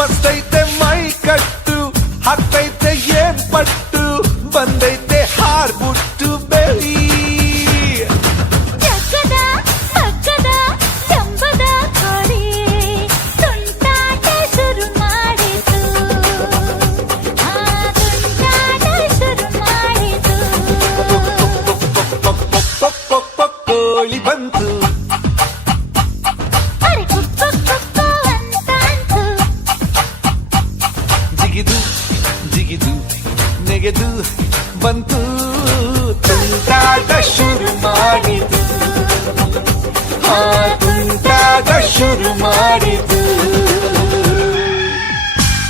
మస్తైతే my కట్టు హైతే ఏం పట్టు బందైతే హార్ బుట్టు బెలి కోళి బంతు ಜಿಗಿದು ಜಿಗಿದು ನೆಗೆದು ಬಂತು ತುಂಟಾಟ ಶುರು ಆ ಟ ಶುರು ಮಾಡಿ